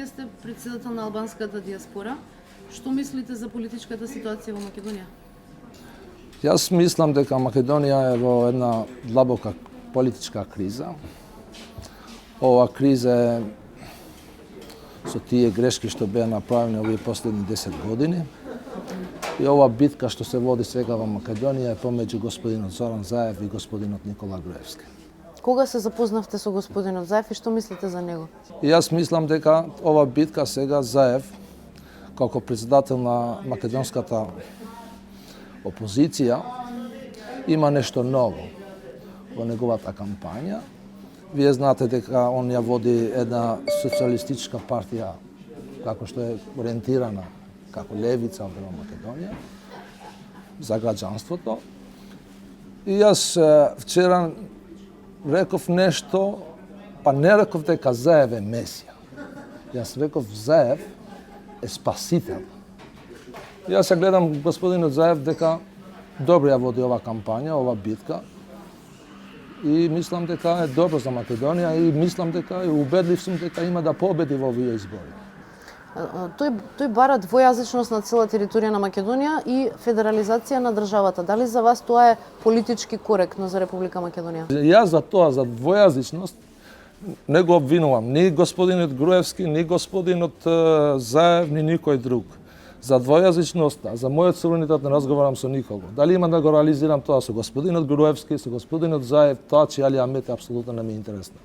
вие сте председател на албанската диаспора. Што мислите за политичката ситуација во Македонија? Јас мислам дека Македонија е во една длабока политичка криза. Ова криза е со тие грешки што беа направени овие последни 10 години. И ова битка што се води сега во Македонија е помеѓу господинот Зоран Заев и господинот Никола Груевски. Кога се запознавте со господинот Заев и што мислите за него? Јас мислам дека ова битка сега Заев, како председател на македонската опозиција, има нешто ново во неговата кампања. Вие знаете дека он ја води една социјалистичка партија, како што е ориентирана како левица во Македонија, за граѓанството. И јас вчера реков нешто, па не реков дека Заев е Месија. Јас реков Заев е спасител. Јас ја гледам господинот Заев дека добро ја води ова кампања, ова битка. И мислам дека е добро за Македонија и мислам дека и убедлив сум дека има да победи во овие избори. Тој бара двојазичност на цела територија на Македонија и федерализација на државата. Дали за вас тоа е политички коректно за Република Македонија? Јас за тоа, за двојазичност, не го обвинувам ни господинот Груевски, ни господинот Заев, ни никој друг. За двојазичноста, за мојот суверенитет не разговарам со никого. Дали има да го реализирам тоа со господинот Груевски, со господинот Заев, тоа че Али Амет апсолутно не ми е интересно.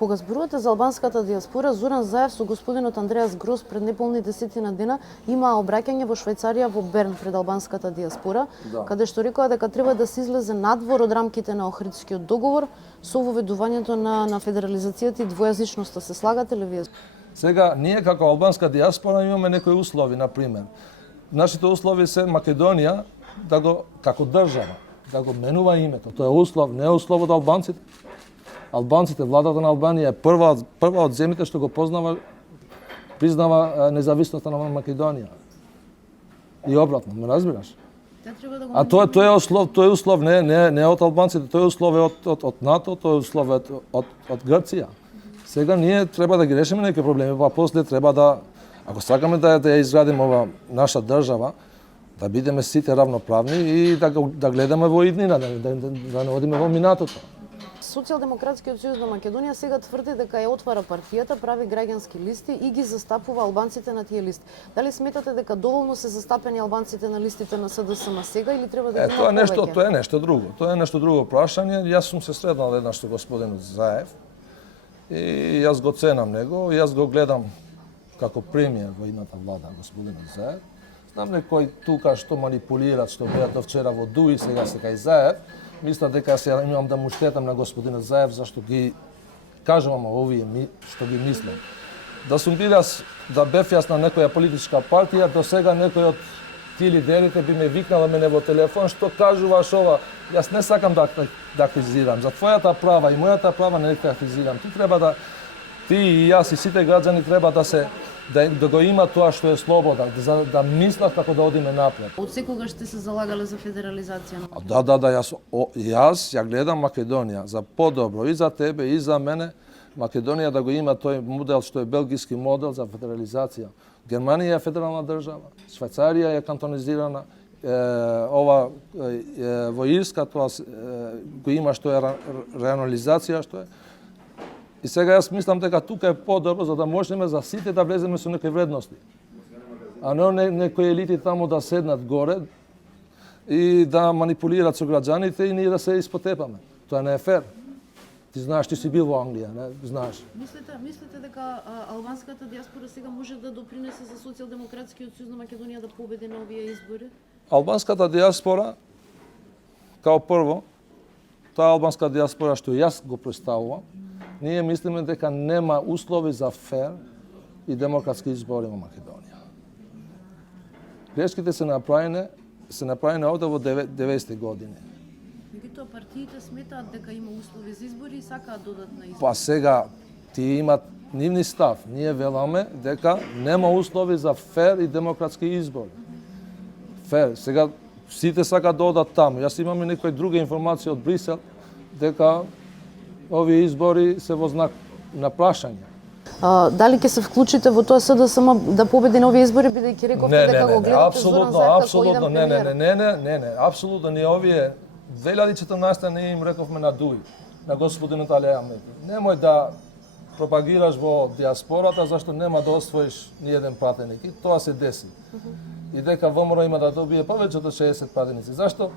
Кога зборувате за албанската диаспора, Зоран Заев со господинот Андреас Грос пред неполни 10 дена имаа обраќање во Швајцарија во Берн пред албанската диаспора, каде што рекоа дека треба да се излезе надвор од рамките на Охридскиот договор со воведувањето на федерализацијата и двојазичноста. Се слагате ли вие? Сега, ние како албанска диаспора имаме некои услови, например. Нашите услови се Македонија да го, како држава, да го менува името. Тоа е услов, не е услов од албанците. Албанците, владата на Албанија е прва од земјите што го признава независноста на Македонија. И обратно, ме разбираш? А тоа е услов не од албанците, тоа е услов од НАТО, тоа е услов од Грција. Сега ние треба да ги решиме некои проблеми, па после треба да, ако сакаме да ја изградиме ова наша држава, да бидеме сите равноправни и да гледаме во иднина, да не одиме во минатото. Социјалдемократскиот сојуз на Македонија сега тврди дека ја отвара партијата, прави граѓански листи и ги застапува албанците на тие листи. Дали сметате дека доволно се застапени албанците на листите на СДСМ сега или треба да ги има повеќе? Тоа е нешто друго. Тоа е нешто друго прашање. Јас сум се сретнал еднаш со господинот Заев и јас го ценам него, јас го гледам како премиер во едната влада господинот Заев. Знам некои тука што манипулираат, што беа до вчера во Дуи, сега се кај Заев. Мислам дека се имам да му штетам на господинот Заев зашто ги кажувам овие што ги мислам. Да сум бил јас, да бев јас на некоја политичка партија, до сега некој од тие лидерите би ме викнала мене во телефон, што кажуваш ова. Јас не сакам да критизирам. За твојата права и мојата права не критизирам. Ти и јас и сите граѓани треба да го има тоа што е слобода, да мислат како да одиме напред. Од секогаш сте се залагале за федерализација? Да, јас ја гледам Македонија за подобро и за тебе и за мене. Македонија да го има тој модел што е белгиски модел за федерализација. Германија е федерална држава, Швајцарија е кантонизирана, во Ирска тоа го има што е регионализација што е. И сега јас мислам дека тука е подобро за да можеме за сите да влеземе со некои вредности. А не некои елити таму да седнат горе и да манипулираат со граѓаните и ние да се испотепаме. Тоа не е фер. Ти знаеш, ти си бил во Англија, не? Знаеш. Мислите дека албанската диаспора сега може да допринесе за Социјалдемократскиот сојуз на Македонија да победи на овие избори? Албанската диаспора, као прво, таа албанска диаспора што јас го представувам, ние мислиме дека нема услови за фер и демократски избори во Македонија. Грешките се направени овде во 90-те години. Меѓутоа партиите сметаат дека има услови за избори и сакаат додатна избори. Па сега тие имат нивни став. Ние веламе дека нема услови за фер и демократски избори. Фер, сега сите сакаат да одат таму. Јас имам и некои други информации од Брисел дека овие избори се во знак на прашање. Дали ќе се вклучите во тоа СДСМ да победи на овие избори, бидејќи рековте дека го гледате Зоран Заев како иден премиер? Не, апсолутно не овие 2014 не им рековме на Дуи, на господинот Али Ахмети. Немој да пропагираш во диаспората зашто нема да освоиш ни еден пратеник. И тоа се деси. И дека ВМРО има да добие повеќе од 60 пратеници. Зашто?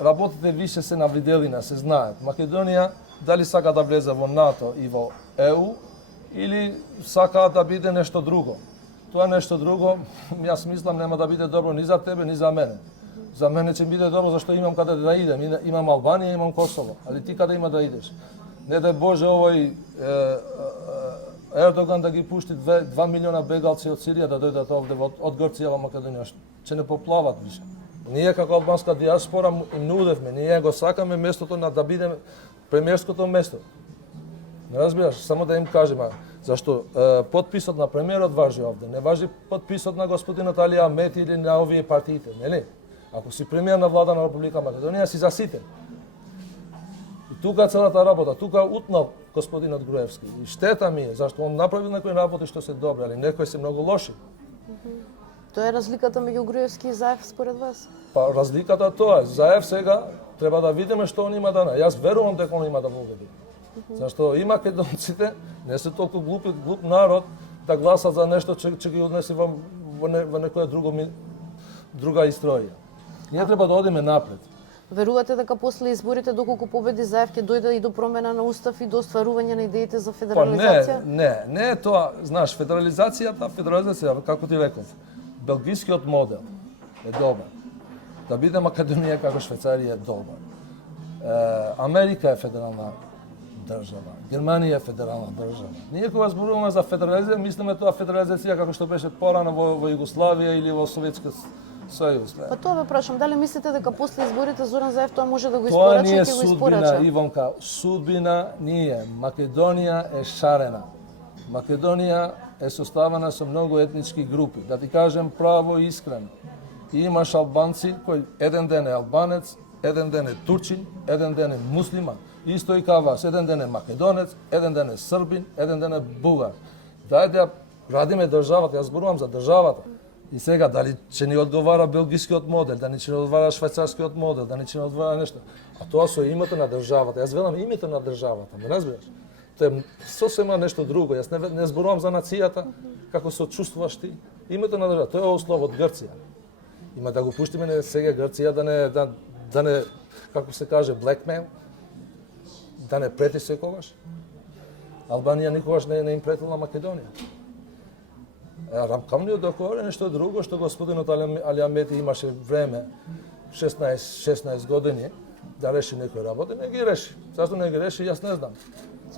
Работите више се на виделина, се знаат. Македонија дали сака да влезе во НАТО и во ЕУ или сака да биде нешто друго. Тоа нешто друго, јас мислам, нема да биде добро ни за тебе, ни за мене. За мене ќе биде добро зашто имам каде да идем. Имам Албанија, имам Косово. Али ти каде има да идеш? Не дај Боже овој Ердоган да ги пушти 2 милиона бегалци од Сирија да дојдат овде од Грција во Македонија. Ќе не поплават више. Ние како албанска диаспора им нудевме, ние го сакаме местото на да бидеме премиерското место. Не разбираш, само да им кажем, зашто подписот на премиерот важи овде, не важи подписот на господинот Али Ахмети или на овие партиите, нели? Ако си премиер на влада на Република Македонија, си за сите. И тука целата работа, тука утнал господинот Груевски. И штета ми е, зашто он направил некои работи што се добри, али некои се многу лоши. Тоа е разликата меѓу Груевски и Заев според вас? Па разликата тоа е. Заев сега треба да видиме што он има да најде. Јас верувам дека он има да победи. Зашто и македонците не се толку глуп народ да гласат за нешто че ги однесе во некоја друга историја. Ние треба да одиме напред. Верувате дека после изборите, доколку победи Заев, ќе дојде и до промена на устав и до остварување на идеите за федерализација? Па не е тоа, знаеш, федерализацијата, како ти реков, белгискиот модел е добар. Да биде Македонија како Швајцарија е добар. Америка е федерална држава, Германија е федерална држава. Ние кога зборуваме за федерализација, мислиме тоа федерализација како што беше порано во Југославија или во Советскиот Сојуз. Па тоа ве прашам, дали мислите дека после изборите Зоран Заев тоа може да го испорача и ќе го испорача? Тоа не е судбина, Ивонка, судбина ние. Македонија е шарена. Македонија е составена со многу етнички групи. Да ти кажем право и искрено. И имаш албанци кој еден ден е албанец, еден ден е турчин, еден ден е муслиман. Исто и кај вас, еден ден е македонец, еден ден е србин, еден ден е бугар. Дај да радиме државата, јас зборувам за државата. И сега, дали ќе ни одговара белгискиот модел, дали ќе ни одговара швајцарскиот модел, дали ќе ни одговара нешто. А тоа со името на државата. Јас велам името на државата, ме разбираш? Тоа е сосема нешто друго. Јас не зборувам за нацијата, како се чувствуваш ти. Името на државата, тоа е услов од Грција. Има да го пуштиме сега Грција да не како се каже blackmail, да не прети секогаш. Албанија никогаш не им претила Македонија. Рамкавниот договор е нешто друго што господинот Али Ахмети имаше време 16 години да реши некои работи, не ги реши. Зашто не ги реши, јас не знам.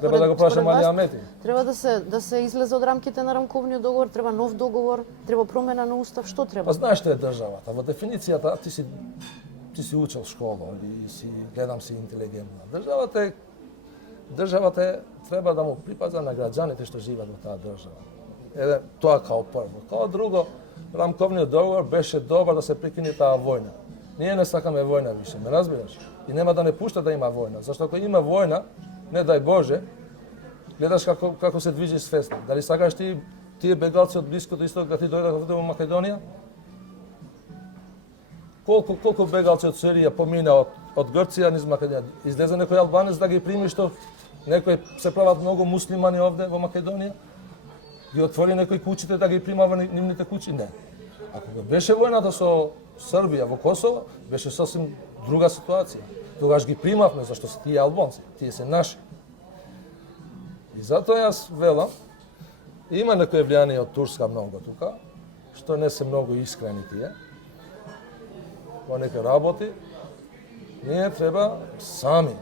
Треба да го прашам Али Ахмети. Треба да се излезе од рамките на рамковниот договор, треба нов договор, треба промена на устав, што треба? Па знаеш што е државата? Во дефиницијата ти си учел школа и гледам си интелигентна. Државата треба да му припаѓа на граѓаните што живеат во таа држава. Тоа као прво. Као друго, рамковниот договор беше добар да се прекине таа војна. Ние не сакаме војна више, ме разбираш? И нема да не пушта да има војна, зашто ако има војна, не дај Боже, гледаш како се движи свеста. Дали сакаш тие бегалци од Блиското исток да ти дојдат во Македонија? Колку бегалци од Сирија помина од Грција низ Македонија? Излезе некој албанец да ги прими, што некои се прават многу муслимани овде во Македонија? Ги отвори некои куќите да ги прима во нивните куќи? Не. Ако беше војната со Србија во Косово, беше сосем друга ситуација. Тогаш ги примавме, зашто се тие албанци, тие се наши. И затоа јас велам, има некој влијание од Турска многу тука, што не се многу искрени тие, во некои работи, ние треба сами,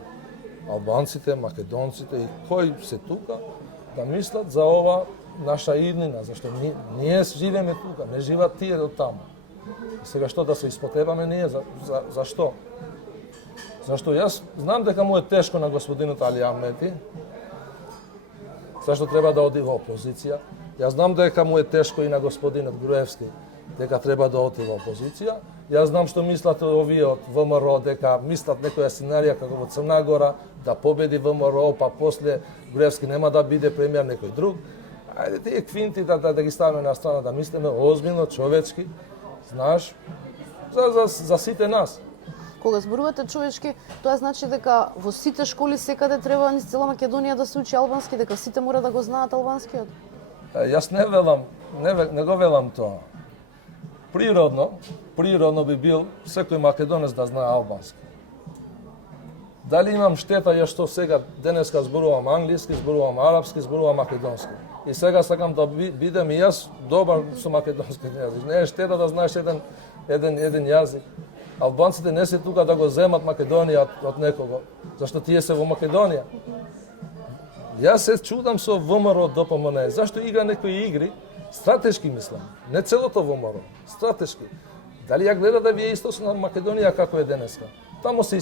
албанците, македонците и кои се тука, да мислат за ова наша иднина, зашто ние живееме тука, не живеат тие до таму. И сега што да се испотебаме ние, зашто? Зашто јас знам дека му е тешко на господинот Али Ахмети, зашто треба да оди во опозиција. Јас знам дека му е тешко и на господинот Груевски, дека треба да оди во опозиција. Јас знам што мислат овие од ВМРО, дека мислат некоја сценарија како во Црна Гора, да победи ВМРО, па после Груевски нема да биде премиер некој друг. Ајде тие квинти да ги ставиме на страна, да мислиме озбилно, човечки, знаеш, за сите нас. Кога зборувате човечки, тоа значи дека во сите школи секаде треба низ цела Македонија да се учи албански, дека сите мора да го знаат албанскиот? Јас не го велам тоа. Природно би бил секој македонец да знае албански. Дали имам штета ја што сега денеска зборувам англиски, зборувам арапски, зборувам македонски. И сега сакам да бидем и јас добар со македонски јазик. Не е штета да знаеш еден јазик. Албанците не се тука да го земат Македонија од некого, зашто тие се во Македонија. Јас се чудам со ВМРО ДПМН, зашто игра некои игри, стратешки мислам, не целото ВМРО, стратешки. Дали ја гледа да вие источна Македонија како е денеска? Тамо се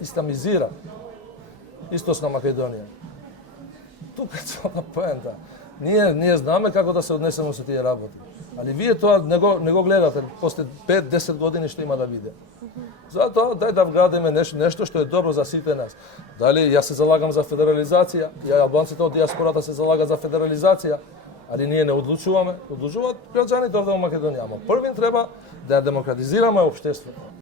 исламизира источна Македонија. Тука е целата поента. Ние знаме како да се однесеме со тие работи. Али вие тоа не го гледате после 5-10 години што има да биде. Затоа дај да вградиме нешто што е добро за сите нас. Дали јас се залагам за федерализација, албанците од диаспората се залагат за федерализација, али ние не одлучуваме, одлучуваат граѓаните овде во Македонија. Ама првин треба да ја демократизираме општеството.